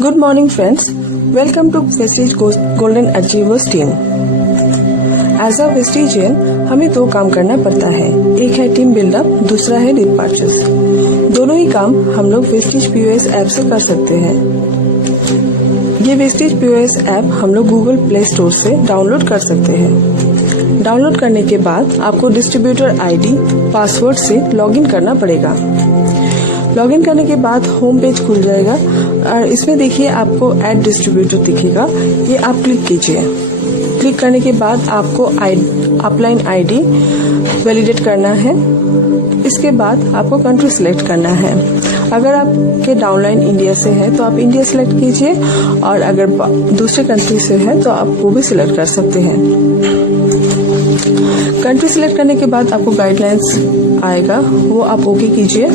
Good morning friends, welcome to Vestige Golden Achievers team. As a Vestigian, हमें दो काम करना पड़ता है, एक है टीम बिल्डअप, दूसरा है डिपार्चर्स। दोनों ही काम हम लोग वेस्टिज POS ऐप से कर सकते हैं। ये वेस्टिज POS ऐप हम लोग गूगल प्ले स्टोर से डाउनलोड कर सकते हैं। डाउनलोड करने के बाद आपको डिस्ट्रीब्यूटर ID, पासवर्ड से लॉगिन करना पड़ेगा। लॉगिन करने के बाद होम पेज खुल जाएगा और इसमें देखिए आपको ऐड डिस्ट्रीब्यूटर दिखेगा, ये आप क्लिक कीजिए। क्लिक करने के बाद आपको अपलाइन ID वैलिडेट करना है। इसके बाद आपको कंट्री सिलेक्ट करना है। अगर आपके डाउनलाइन इंडिया से है तो आप इंडिया सिलेक्ट कीजिए और अगर दूसरे कंट्री से है तो आप वो भी सिलेक्ट कर सकते हैं। कंट्री सिलेक्ट करने के बाद आपको गाइडलाइंस आएगा, वो आप ओके कीजिए।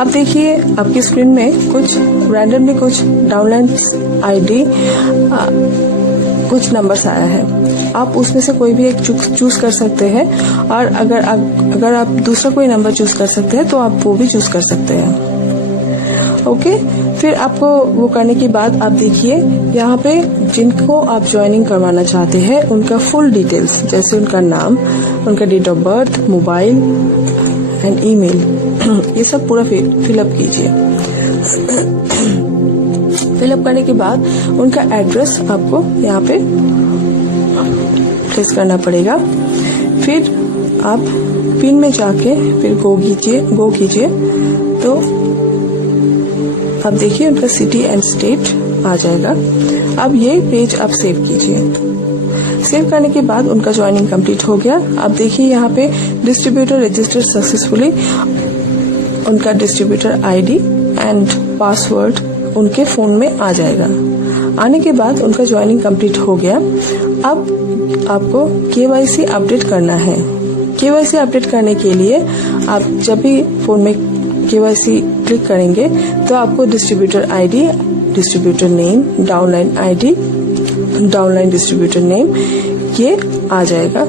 अब देखिए आपकी स्क्रीन में कुछ रैंडमली कुछ डाउनलाइन ID कुछ नंबर्स आया है। आप उसमें से कोई भी एक चूज कर सकते हैं और अगर आप दूसरा कोई नंबर चूज कर सकते हैं तो आप वो भी चूज कर सकते हैं। ओके, फिर आपको वो करने के बाद आप देखिए यहाँ पे जिनको आप ज्वाइनिंग करवाना चाहते हैं उनका फुल डिटेल्स, जैसे उनका नाम, उनका date of birth, mobile and email, ये सब पूरा फिलअप कीजिए। फिलअप करने के बाद उनका एड्रेस आपको यहाँ पे प्लेस करना पड़ेगा। फिर आप पिन में जाके फिर गो कीजिए तो आप देखिए उनका सिटी एंड स्टेट आ जाएगा। अब ये पेज आप सेव कीजिए। सेव करने के बाद उनका ज्वाइनिंग कंप्लीट हो गया। आप देखिए यहाँ पे डिस्ट्रीब्यूटर रजिस्टर्ड सक्सेसफुली, उनका डिस्ट्रीब्यूटर ID एंड पासवर्ड उनके फोन में आ जाएगा। आने के बाद उनका ज्वाइनिंग कंप्लीट हो गया। अब आपको KYC अपडेट करना है। KYC अपडेट करने के लिए आप जब भी फोन में KYC क्लिक करेंगे तो आपको distributor ID, distributor name, downline ID, downline distributor name ये आ जाएगा।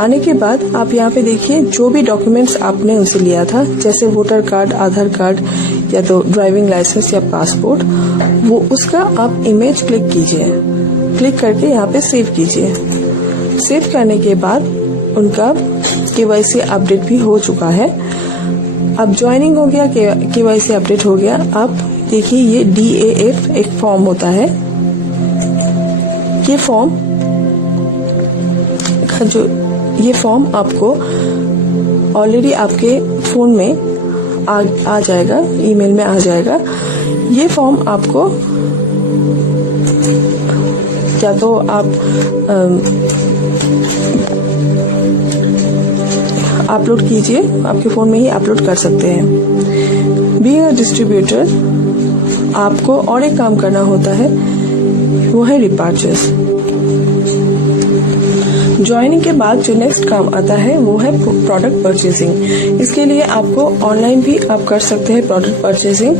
आने के बाद आप यहाँ पे देखिए जो भी डॉक्यूमेंट्स आपने उनसे लिया था, जैसे वोटर कार्ड, आधार कार्ड या तो ड्राइविंग लाइसेंस या पासपोर्ट, वो उसका आप इमेज क्लिक कीजिए। क्लिक करके यहाँ पे सेव कीजिए। सेव करने के बाद उनका KYC अपडेट भी हो चुका है। अब ज्वाइनिंग हो गया, KYC अपडेट हो गया। अब देखिए ये DAF एक फॉर्म होता है। ये फॉर्म आपको ऑलरेडी आपके फोन में आ जाएगा, ईमेल में आ जाएगा। ये फॉर्म आपको या तो आप अपलोड कीजिए, आपके फोन में ही अपलोड कर सकते हैं। बीइंग अ डिस्ट्रीब्यूटर आपको और एक काम करना होता है, वो है डिपार्चर्स। ज्वाइनिंग के बाद जो नेक्स्ट काम आता है वो है प्रोडक्ट परचेसिंग। इसके लिए आपको ऑनलाइन भी आप कर सकते हैं प्रोडक्ट परचेसिंग।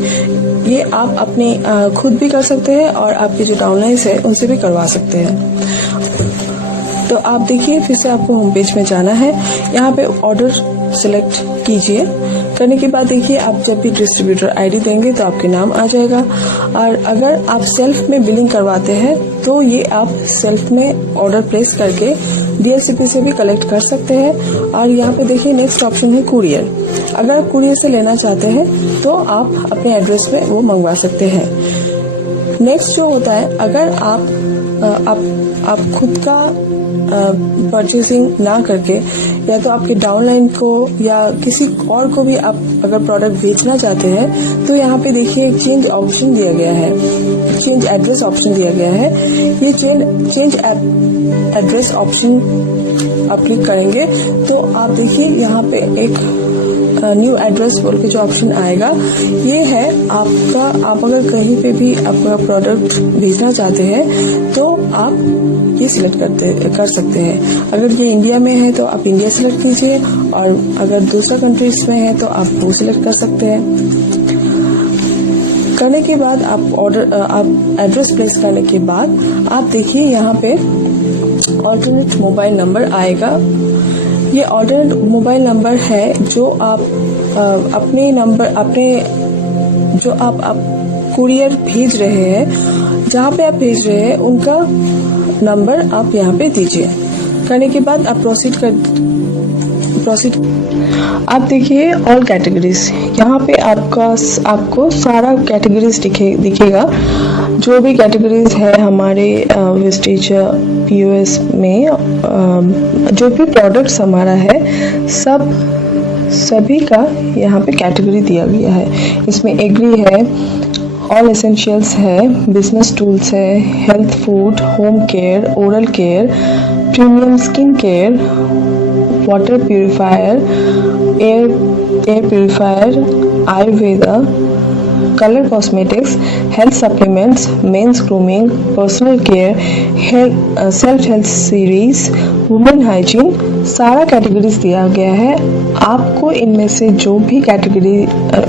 ये आप अपने खुद भी कर सकते हैं और आपके जो डाउनलाइंस है उनसे भी करवा सकते हैं। तो आप देखिए फिर से आपको होम पेज में जाना है। यहाँ पे ऑर्डर सिलेक्ट कीजिए। करने के बाद देखिए आप जब भी डिस्ट्रीब्यूटर ID देंगे तो आपके नाम आ जाएगा। और अगर आप सेल्फ में बिलिंग करवाते हैं तो ये आप सेल्फ में ऑर्डर प्लेस करके DLCP से भी कलेक्ट कर सकते हैं। और यहाँ पे देखिए नेक्स्ट ऑप्शन है कुरियर। अगर आप कुरियर से लेना चाहते हैं तो आप अपने एड्रेस पे वो मंगवा सकते हैं। नेक्स्ट जो होता है, अगर आप खुद का परचेसिंग ना करके या तो आपके डाउनलाइन को या किसी और को भी आप अगर प्रोडक्ट बेचना चाहते हैं तो यहाँ पे देखिए एक चेंज ऑप्शन दिया गया है, चेंज एड्रेस ऑप्शन दिया गया है। ये चेंज एड्रेस ऑप्शन आप क्लिक करेंगे तो आप देखिए यहाँ पे एक न्यू एड्रेस बोल के जो ऑप्शन आएगा, ये है आपका। आप अगर कहीं पे भी आपका प्रोडक्ट भेजना चाहते हैं तो आप ये सिलेक्ट कर सकते हैं। अगर ये इंडिया में है तो आप इंडिया सिलेक्ट कीजिए और अगर दूसरा कंट्रीज में है तो आप वो सिलेक्ट कर सकते हैं। करने के बाद आप एड्रेस प्लेस करने के बाद आप देखिए यहाँ पे ऑल्टरनेट मोबाइल नंबर आएगा। ये ऑल्टरनेट मोबाइल नंबर है जो आप कुरियर भेज रहे हैं, जहाँ पे आप भेज रहे हैं उनका नंबर आप यहाँ पे दीजिए। करने के बाद आप प्रोसीड आप देखिए ऑल कैटेगरीज, यहाँ पे आपको सारा कैटेगरीज दिखेगा। जो भी कैटेगरीज है हमारे वेस्टेज POS में, जो भी प्रोडक्ट्स हमारा है सभी का यहाँ पे कैटेगरी दिया गया है। इसमें एग्री है, ऑल एसेंशियल्स है, बिजनेस टूल्स है, health food, home care, oral care, premium skin care, water purifier, air purifier, Ayurveda, colour cosmetics, health supplements, mains grooming, personal care, self health series, women hygiene, सारा categories दिया गया है। आपको इनमें से जो भी कैटेगरी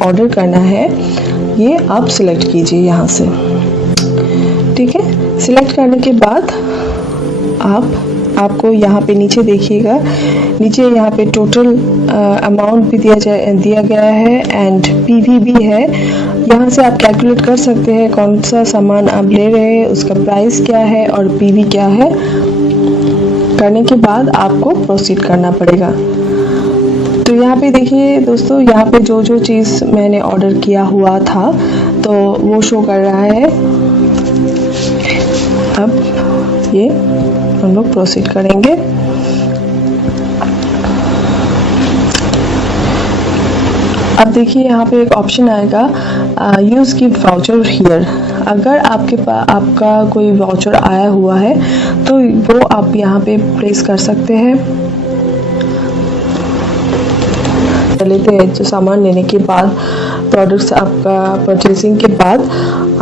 ऑर्डर करना है ये आप सिलेक्ट कीजिए यहाँ से। ठीक है, सिलेक्ट करने के बाद आपको यहाँ पे नीचे देखिएगा, नीचे यहाँ पे टोटल अमाउंट भी दिया गया है एंड PV भी है। यहाँ से आप कैलकुलेट कर सकते हैं कौन सा सामान आप ले रहे हैं, उसका प्राइस क्या है और PV क्या है। करने के बाद आपको प्रोसीड करना पड़ेगा। तो यहाँ पे देखिए दोस्तों, यहाँ पे जो चीज़ मैंने ऑर्डर किया हुआ था तो वो शो कर रहा है। अब ये हम लोग प्रोसीड करेंगे। अब देखिए यहाँ पे एक ऑप्शन आएगा यूज़ गिफ्ट वाउचर हियर। अगर आपका कोई वाउचर आया हुआ है तो वो आप यहाँ पे प्लेस कर सकते हैं। लेते हैं जो सामान लेने के बाद, प्रोडक्ट्स आपका परचेसिंग के बाद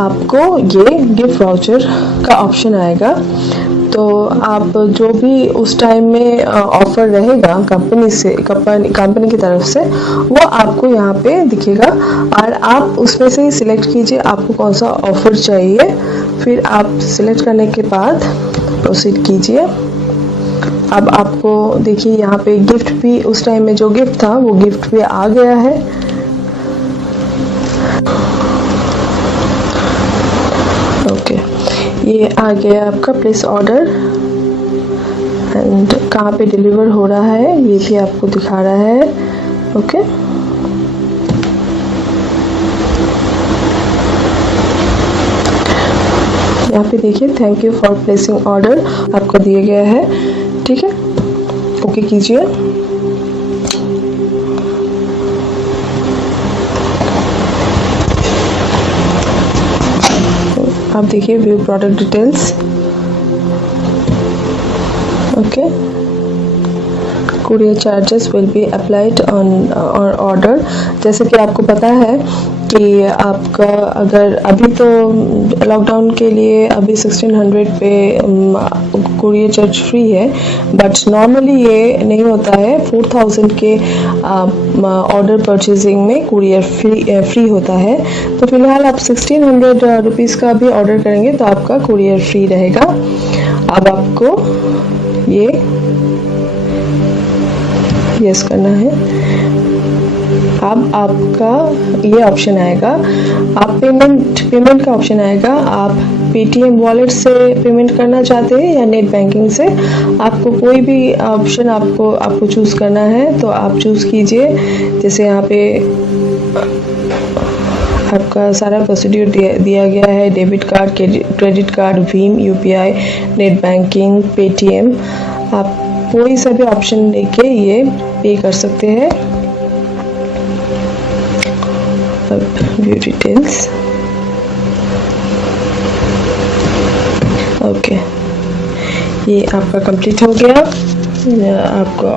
आपको ये गिफ्ट वाउचर का ऑप्शन आएगा। तो आप जो भी उस टाइम में ऑफर रहेगा कंपनी की तरफ से वो आपको यहाँ पे दिखेगा और आप उसमें से ही सिलेक्ट कीजिए आपको कौन सा ऑफर चाहिए। फिर आप सिलेक्ट करने के बाद प्रोसीड कीजिए। अब आपको देखिए यहाँ पे गिफ्ट भी, उस टाइम में जो गिफ्ट था वो गिफ्ट भी आ गया है। ओके, ये आ गया आपका प्लेस ऑर्डर एंड कहाँ पे डिलीवर हो रहा है ये भी आपको दिखा रहा है। ओके, यहाँ पे देखिए thank you for placing order आपको दिया गया है। ठीक है, ओके कीजिए। आप देखिए view product details. Okay, courier charges will be applied on order. जैसे कि आपको पता है कि आपका अगर अभी तो लॉकडाउन के लिए अभी 1600 पे कुरियर चार्ज फ्री है, बट नॉर्मली ये नहीं होता है। 4000 के ऑर्डर परचेजिंग में कुरियर फ्री होता है। तो फिलहाल आप 1600 रुपीज़ का भी ऑर्डर करेंगे तो आपका कुरियर फ्री रहेगा। अब आपको ये यस करना है। अब आपका ये ऑप्शन आएगा, आप पेमेंट का ऑप्शन आएगा। आप पेटीएम वॉलेट से पेमेंट करना चाहते हैं या नेट बैंकिंग से, आपको कोई भी ऑप्शन आपको चूज़ करना है तो आप चूज़ कीजिए। जैसे यहाँ पे आपका सारा प्रोसीड्यूर दिया गया है, debit card, credit card, Bhim, UPI, net banking, Paytm. आप कोई सा भी ऑप्शन लेके ये पे कर सकते हैं। View details. ओके, ये आपका कंप्लीट हो गया। आपका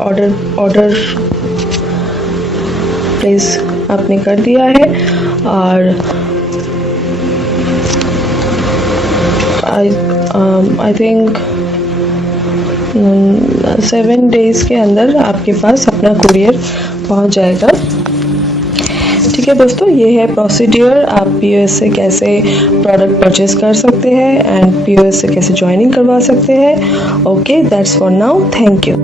ऑर्डर प्लेस आपने कर दिया है और आई थिंक 7 डेज़ के अंदर आपके पास अपना कुरियर पहुंच जाएगा। ठीक है दोस्तों, ये है प्रोसीड्यूर। आप POS से कैसे प्रोडक्ट परचेस कर सकते हैं एंड POS से कैसे ज्वाइनिंग करवा सकते हैं। Okay, that's for now, thank you.